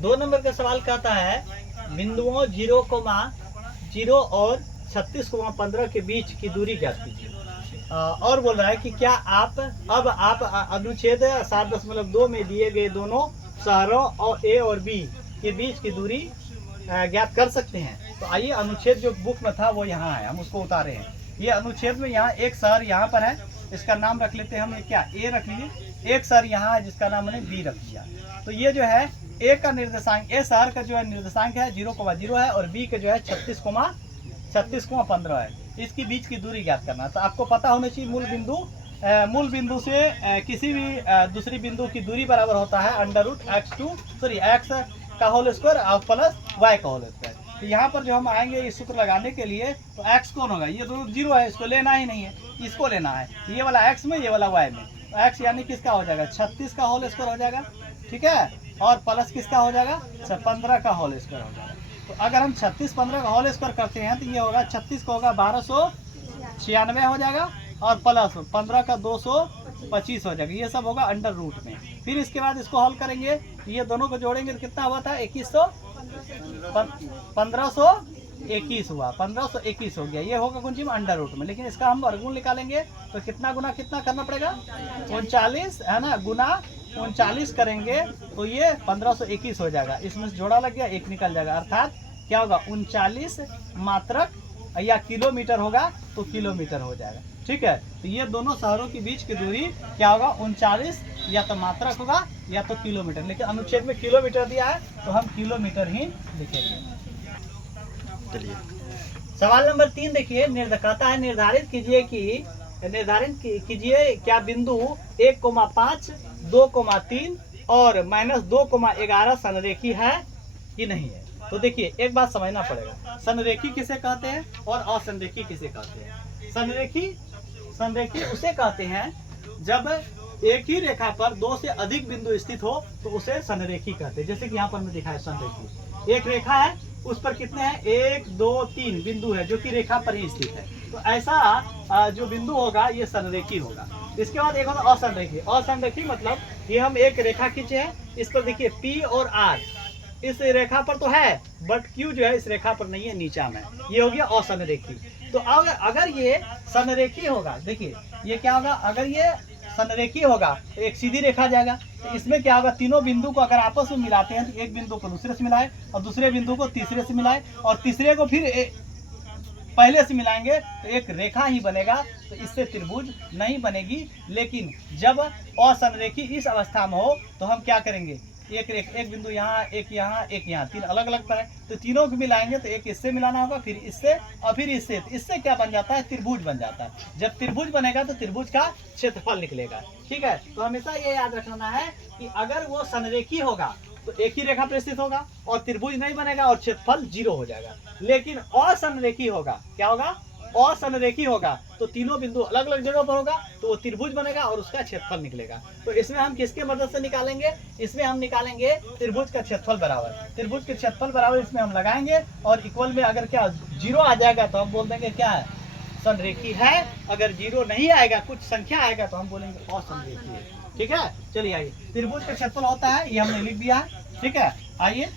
2 number का सवाल कहता है बिंदुओं 0,0 और 36,15 के बीच की दूरी ज्ञात कीजिए। और बोल रहा है कि क्या आप अनुच्छेद 7.2 में दिए गए दोनों शहरों और ए और बी के बीच की दूरी ज्ञात कर सकते हैं। तो आइए, अनुच्छेद जो बुक में था वो यहाँ है, हम उसको उतारे हैं। ये अनुच्छेद में यहाँ एक शहर यहाँ पर है, इसका नाम रख लेते हैं हम, क्या ए रख लीजिए। एक शहर यहाँ है जिसका नाम हमने बी रख दिया। तो ये जो है ए का निर्देशांक, ए शहर का जो है निर्देशांक है 0,0 है और बी का जो है 36,15 है। इसकी बीच की दूरी ज्ञात करना है। तो आपको पता होना चाहिए मूल बिंदु से किसी भी दूसरी बिंदु की दूरी बराबर होता है x का होल स्क्वायर और प्लस y का होल स्क्वायर। तो यहाँ पर जो हम आएंगे इस सूत्र लगाने के लिए, तो x कौन होगा, ये दोनों 0 है, इसको लेना ही नहीं है, इसको लेना है। ये वाला x में, ये वाला y में। तो x यानी किसका हो जाएगा, 36 का होल स्क्वायर हो जाएगा, ठीक है, और प्लस किसका हो जाएगा, 15 का होल स्क्वायर हो जाएगा। तो अगर हम 36-15 का होल स्क्वायर करते हैं तो ये होगा 36 का होगा 1296 हो जाएगा और प्लस 15 का 225 हो जाएगा। ये सब होगा अंडर रूट में। फिर इसके बाद इसको हल करेंगे, ये दोनों को जोड़ेंगे तो कितना हुआ था, 1521 हुआ, 1521 हो गया। ये होगा कुछ अंडर रूट में। लेकिन इसका हम वर्गमूल निकालेंगे तो कितना गुना कितना करना पड़ेगा, 39 है ना, गुना 39 करेंगे तो ये 1521 हो जाएगा। इसमें जोड़ा लग गया, एक निकल जाएगा, अर्थात क्या होगा 39 मात्रक या किलोमीटर होगा तो किलोमीटर हो जाएगा, ठीक है। तो ये दोनों शहरों के बीच की दूरी क्या होगा, 39 या तो मात्रक होगा या तो किलोमीटर। लेकिन अनुच्छेद में किलोमीटर दिया है तो हम किलोमीटर ही लिखेंगे। चलिए सवाल नंबर 3 देखिए, कहता है निर्धारित कीजिए क्या बिंदु 1,5, 2,3 और -2,11 संरेखी है कि नहीं है। तो देखिए, एक बात समझना पड़ेगा, संरेखी किसे कहते हैं और असंरेखी किसे कहते हैं। संरेखी उसे कहते हैं जब एक ही रेखा पर 2 से अधिक बिंदु स्थित हो तो उसे संरेखी कहते हैं। जैसे कि यहाँ पर मैं दिखाया संरेखी, एक रेखा है, उस पर कितने हैं, 1, 2, 3 बिंदु है जो कि रेखा पर ही स्थित है। तो ऐसा जो बिंदु होगा ये संरेखी होगा। इसके बाद एक होगा असंरेखी। असंरेखी मतलब ये हम एक रेखा खींचे हैं, इस पर देखिए P और R इस रेखा पर तो है बट Q जो है इस रेखा पर नहीं है, नीचा में, ये हो गया असंरेखी। तो अगर ये संरेखी होगा, देखिए ये क्या होगा, अगर ये संरेखी होगा तो एक सीधी रेखा जाएगा। तो इसमें क्या होगा, तीनों बिंदु को अगर आपस में मिलाते हैं तो एक बिंदु को दूसरे से मिलाए और दूसरे बिंदु को तीसरे से मिलाए और तीसरे को फिर पहले से मिलाएंगे तो एक रेखा ही बनेगा। तो इससे त्रिभुज नहीं बनेगी। लेकिन जब असंरेखी इस अवस्था में हो तो हम क्या करेंगे, एक बिंदु यहाँ, एक यहाँ, एक यहाँ, तीन अलग अलग पर है, तो तीनों को मिलाएंगे तो एक इससे मिलाना होगा, फिर इससे और फिर इससे। तो इससे क्या बन जाता है, त्रिभुज बन जाता है। जब त्रिभुज बनेगा तो त्रिभुज का क्षेत्रफल निकलेगा, ठीक है। तो हमेशा ये याद रखना है कि अगर वो संरेखी होगा तो एक ही रेखा पर स्थित होगा और त्रिभुज नहीं बनेगा और क्षेत्रफल 0 हो जाएगा। लेकिन असंरेखी होगा, क्या होगा, असंरेखी होगा तो तीनों बिंदु अलग अलग जगह पर होगा तो वो त्रिभुज बनेगा और उसका क्षेत्रफल निकलेगा। तो इसमें हम किसके मदद से निकालेंगे, इसमें हम निकालेंगे त्रिभुज का क्षेत्रफल बराबर। त्रिभुज के क्षेत्रफल बराबर इसमें हम लगाएंगे और इक्वल में अगर क्या 0 आ जाएगा तो हम बोल देंगे क्या है, संरेखी है। अगर 0 नहीं आएगा, कुछ संख्या आएगा तो हम बोलेंगे असंरेखी है, ठीक है। चलिए आइए, त्रिभुज का क्षेत्रफल होता है, ये हमने लिख दिया है, ठीक है। आइए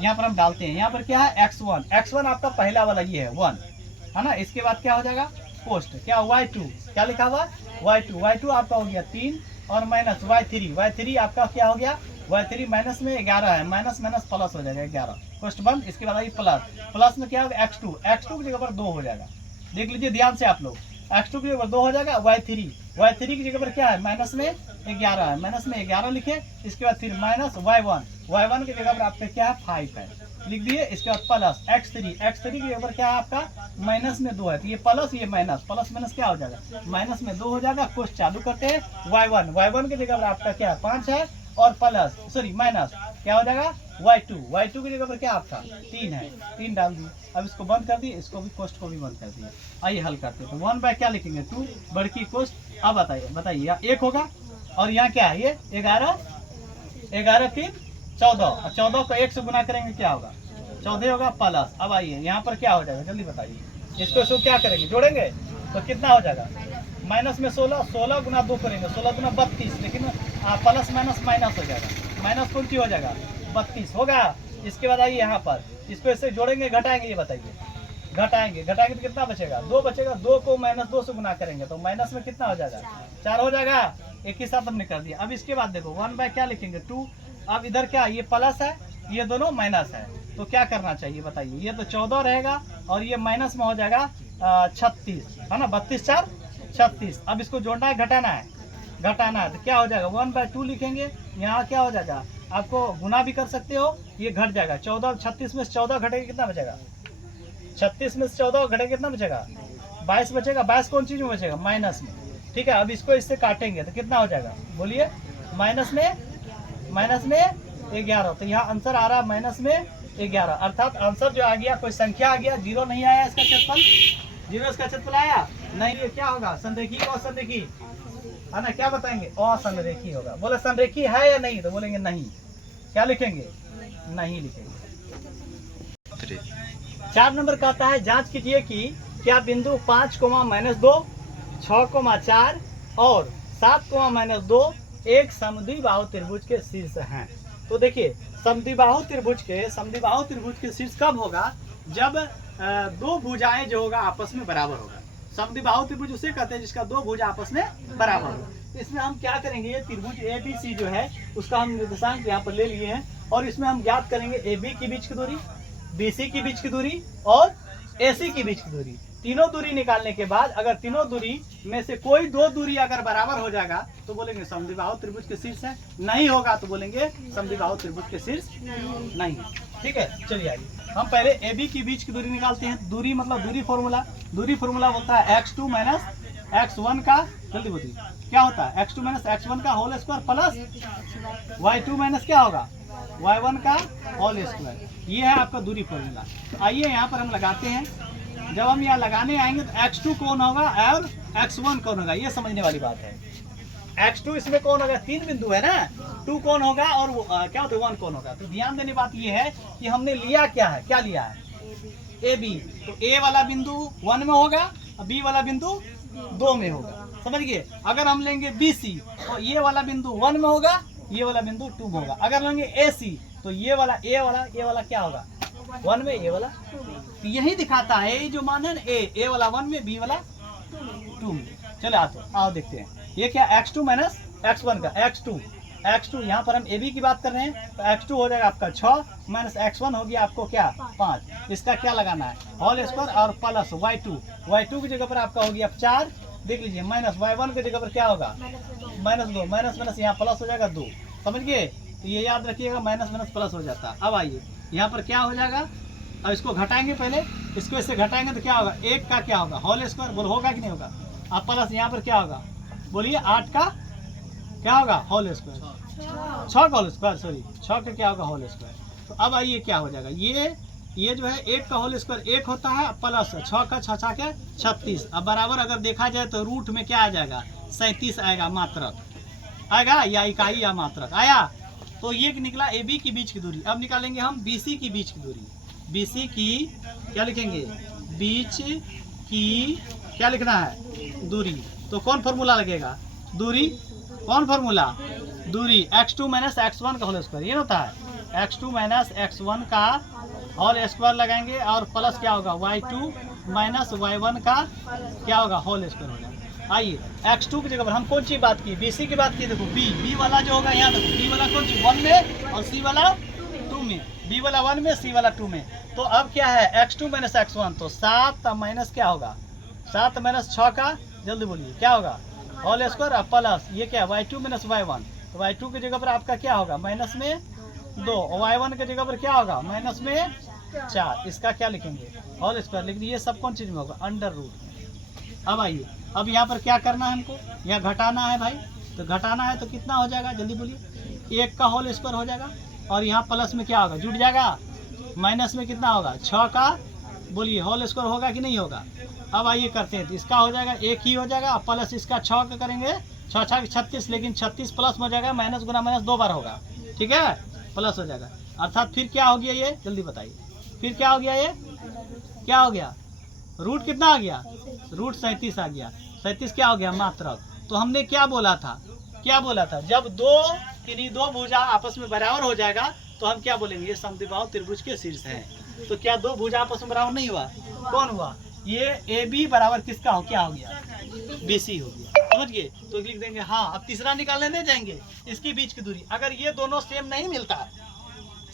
यहाँ पर हम डालते हैं, यहाँ पर क्या है, x1 आपका पहला वाला ये है 1 है ना। इसके बाद क्या हो जाएगा, पोस्ट क्या y2, क्या लिखा हुआ y2 आपका हो गया 3 और माइनस y3 आपका क्या हो गया, y3 माइनस में 11 है, माइनस प्लस हो जाएगा 11, पोस्ट बंद। इसके बाद आइए प्लस में क्या होगा, x2 की जगह पर 2 हो जाएगा, देख लीजिए ध्यान से आप लोग, x2 की जगह पर 2 हो जाएगा, y3 की जगह पर क्या है, माइनस में 11 है, माइनस में 11 लिखे। इसके बाद फिर माइनस y1 की जगह पर आपका क्या है 5 है, लिख दिए। इसके बाद प्लस x3 की जगह पर क्या है आपका माइनस में 2 है, तो ये प्लस ये माइनस, प्लस माइनस क्या हो जाएगा, माइनस में 2 हो जाएगा। कुछ चालू करते हैं, y1 की जगह पर आपका क्या है 5 है और माइनस क्या हो जाएगा y2 की जगह पर क्या आपका 3 है, 3 डाल दिए। अब इसको बंद कर दिए, इसको भी कोष्ट को भी बंद कर दिए। आइए हल करते हैं। तो 1 बाय क्या लिखेंगे 2 बड़की कोष्ट। अब बताइए यहाँ 1 होगा और यहाँ क्या है, ये 11 3 14 और 14 को 1 से गुना करेंगे क्या होगा, 14 होगा प्लस। अब आइए यहाँ पर क्या हो जाएगा, जल्दी बताइए। इसको क्या करेंगे, जोड़ेंगे तो कितना हो जाएगा, माइनस में 16 गुना 2 करेंगे, 16 गुना 32, लेकिन प्लस माइनस हो जाएगा, माइनस कौन सी हो जाएगा, 32 होगा। इसके बाद आइए यहाँ पर, इसको इससे जोड़ेंगे घटाएंगे, ये बताइए। घटाएंगे तो कितना बचेगा? 2 बचेगा। 2 को -2 से गुना करेंगे तो माइनस में कितना हो जाएगा? 4 हो जाएगा। एक ही साथ हमने कर दिया। अब इसके बाद देखो 1 बाय क्या लिखेंगे? 2। अब इधर क्या, ये प्लस है, ये दोनों माइनस है, तो क्या करना चाहिए बताइए? ये तो 14 रहेगा और ये माइनस में हो जाएगा 36, है ना। 32 4 36। अब इसको जोड़ना है, घटाना है, तो क्या हो जाएगा? 1/2 लिखेंगे। यहाँ क्या हो जाएगा? आपको गुना भी कर सकते हो, ये घट जाएगा। 14 36 में से 14 घटेगा, कितना बचेगा? 36 में से 14 घटेगा, कितना बचेगा? 22 बचेगा। 22 कौन चीज में बचेगा? माइनस में। ठीक है, अब इसको इससे काटेंगे तो कितना हो जाएगा? बोलिए। माइनस में 11। तो यहाँ आंसर आ रहा है -11, अर्थात आंसर जो आ गया, कोई संख्या आ गया, 0 नहीं आया इसका क्षेत्रफल, 0 इसका क्षेत्रफल आया नहीं। ये क्या होगा? संरेखी और संरेखी, है ना। क्या बताएंगे? असंरेखी होगा। बोले संरेखी है या नहीं? तो बोलेंगे नहीं। क्या लिखेंगे? नहीं लिखेंगे। 4 नंबर कहता है जांच कीजिए कि क्या बिंदु 5, -2, 6, 4 और 7, -2 एक समद्विबाहु त्रिभुज के शीर्ष हैं। तो देखिए समद्विबाहु त्रिभुज के शीर्ष कब होगा? जब दो भुजाएं जो होगा आपस में बराबर होगा। समद्विबाहु त्रिभुज उसे कहते हैं जिसका दो भुजा आपस में बराबर हो। इसमें हम क्या करेंगे? ये त्रिभुज ABC जो है उसका हम निर्देशांक यहाँ पर ले लिए हैं और इसमें हम ज्ञात करेंगे AB के बीच की दूरी, BC के बीच की दूरी और AC के बीच की दूरी। तीनों दूरी निकालने के बाद अगर तीनों दूरी में से कोई दो दूरी अगर बराबर हो जाएगा तो बोलेंगे समद्विबाहु त्रिभुज के शीर्ष है। नहीं होगा तो बोलेंगे समद्विबाहु त्रिभुज के शीर्ष नहीं है। ठीक है, चलिए आइए हम पहले AB के बीच की दूरी निकालते हैं। दूरी मतलब दूरी फॉर्मूला बोलता है x2 - x1 का, जल्दी बोलिए क्या होता है? x2 - x1 का whole square plus y2 minus क्या होगा? y1 का होल स्क्वायर। ये है आपका दूरी फॉर्मूला। तो आइए यहाँ पर हम लगाते हैं। जब हम यहाँ लगाने आएंगे तो x2 कौन होगा और x1 कौन होगा, ये समझने वाली बात है। x2 इसमें कौन होगा? 3 बिंदु है ना, 2 कौन होगा और क्या होता है 1 कौन होगा। तो ध्यान देने बात ये है कि हमने लिया क्या है? क्या लिया है? AB। तो A वाला बिंदु 1 में होगा और B वाला बिंदु 2 में होगा, समझ गए। अगर हम लेंगे BC तो ये वाला बिंदु 1 में होगा, ये वाला बिंदु 2 में होगा। अगर लेंगे AC तो ये वाला ये वाला क्या होगा? 1 में, ये वाला। तो यही दिखाता है ये जो मान है ना, A वाला 1 में, B वाला 2 में। चले आओ देखते हैं ये क्या x2 - x1 का x2 यहाँ पर हम AB की बात कर रहे हैं तो x2 हो जाएगा आपका 6 माइनस x1 हो गया आपको क्या 5। इसका क्या लगाना है? होल स्क्वायर और प्लस y2 की जगह पर आपका हो गया 4। देख लीजिए माइनस y1 की जगह पर क्या होगा? -2 माइनस यहाँ प्लस हो जाएगा 2, समझ गए। तो ये याद रखिएगा माइनस प्लस हो जाता है। अब आइए यहाँ पर क्या हो जाएगा? अब इसको घटाएंगे, पहले इसको इससे घटाएंगे तो क्या होगा? 1 का क्या होगा? Whole square. बोल होगा कि नहीं होगा? अब प्लस यहाँ पर क्या होगा? बोलिए 8 का क्या होगा? Whole square. 6 का होल स्क्वायर, सॉरी 6 का क्या होगा? Whole square. तो अब आइए क्या हो जाएगा? ये जो है 1 का होल स्क्वायर 1 होता है प्लस 6 का 6 के 36। अब बराबर अगर देखा जाए तो रूट में क्या आ जाएगा? 37 आएगा, मात्रक आएगा या इकाई या मात्रक आया। तो ये निकला AB के बीच की दूरी। अब निकालेंगे हम BC की बीच की दूरी। BC की क्या लिखेंगे? बीच की क्या लिखना है? दूरी। तो कौन फॉर्मूला लगेगा? दूरी कौन फॉर्मूला? दूरी x2 - x1 का होल स्क्वायर, ये होता है x2 - x1 का होल स्क्वायर लगाएंगे और प्लस क्या होगा? y2 - y1 का क्या होगा? होल स्क्वायर होगा। आइए x2 की जगह पर हम कौन सी बात की? BC की बात की। देखो B वाला जो होगा यहाँ देखो, B वाला कौन सी? 1 में और C वाला 2 में। B वाला 1 में, C वाला 2 में। तो अब क्या है? x2 - x1 तो 7 माइनस क्या होगा? 7 माइनस 6 का, जल्दी बोलिए क्या होगा? होल स्क्वायर और प्लस ये क्या? y2 - y1। तो y2 की जगह पर आपका क्या होगा? माइनस में 2 और y1 की जगह पर क्या होगा? माइनस में 4। इसका क्या लिखेंगे? Whole square. लेकिन ये सब कौन चीज में होगा? Under root. अब आइए अब यहाँ पर क्या करना है हमको? यहाँ घटाना है भाई। तो घटाना है तो कितना हो जाएगा? जल्दी बोलिए। 1 का होल स्क्वायर हो जाएगा और यहाँ प्लस में क्या होगा? जुड़ जाएगा। माइनस में कितना होगा? 6 का बोलिए होल स्क्वायर होगा कि नहीं होगा? अब आइए करते हैं तो इसका हो जाएगा 1 ही हो जाएगा और प्लस इसका 6 का करेंगे 6 6 36, लेकिन 36 प्लस में हो जाएगा, माइनस गुना माइनस 2 बार होगा, ठीक है, प्लस हो जाएगा। अर्थात फिर क्या हो गया? ये जल्दी बताइए फिर क्या हो गया? ये क्या हो गया? रूट कितना आ गया? रूट 37 आ गया। 37 क्या हो गया? मात्रक। तो हमने क्या बोला था? जब दो भुजा आपस में बराबर हो जाएगा तो हम क्या बोलेंगे, ये समद्विबाहु त्रिभुज के शीर्ष है। तो क्या दो भुजा आपस में बराबर नहीं हुआ? कौन हुआ? ये ए बी बराबर किसका हो, क्या हो गया? BC हो गया। समझ गए? तो लिख देंगे हाँ। अब तीसरा निकालने नहीं जाएंगे, इसकी बीच की दूरी। अगर ये दोनों सेम नहीं मिलता,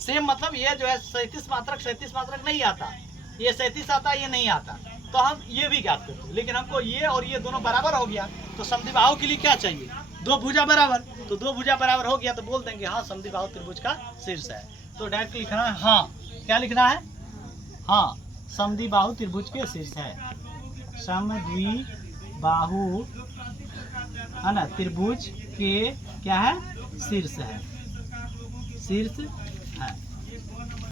सेम मतलब ये जो है 37 मात्रक नहीं आता, ये 37 आता, ये नहीं आता, तो हम ये भी ज्ञात करते हैं। लेकिन हमको ये और ये दोनों बराबर हो गया, तो समद्विबाहु के लिए क्या चाहिए? दो भुजा बराबर। तो दो भुजा बराबर हो गया तो बोल देंगे हाँ समद्विबाहु त्रिभुज का शीर्ष है। तो डायरेक्ट लिखना है हाँ। क्या लिखना है? हाँ, समद्विबाहु त्रिभुज के शीर्ष है। समद्विबाहु है ना त्रिभुज के क्या है? शीर्ष है। शीर्ष